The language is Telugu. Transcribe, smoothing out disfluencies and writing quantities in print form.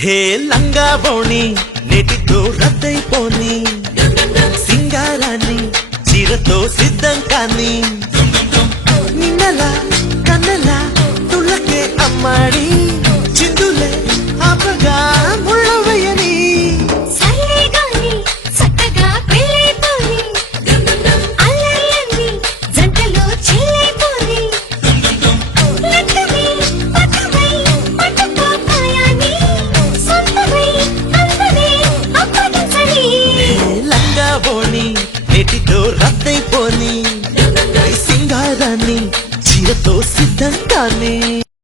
హే లంగా బోని నెటితో రద్దయిపోని సింగారాన్ని చీరతో సిద్ధం కాని నిన్నలా కన్నలా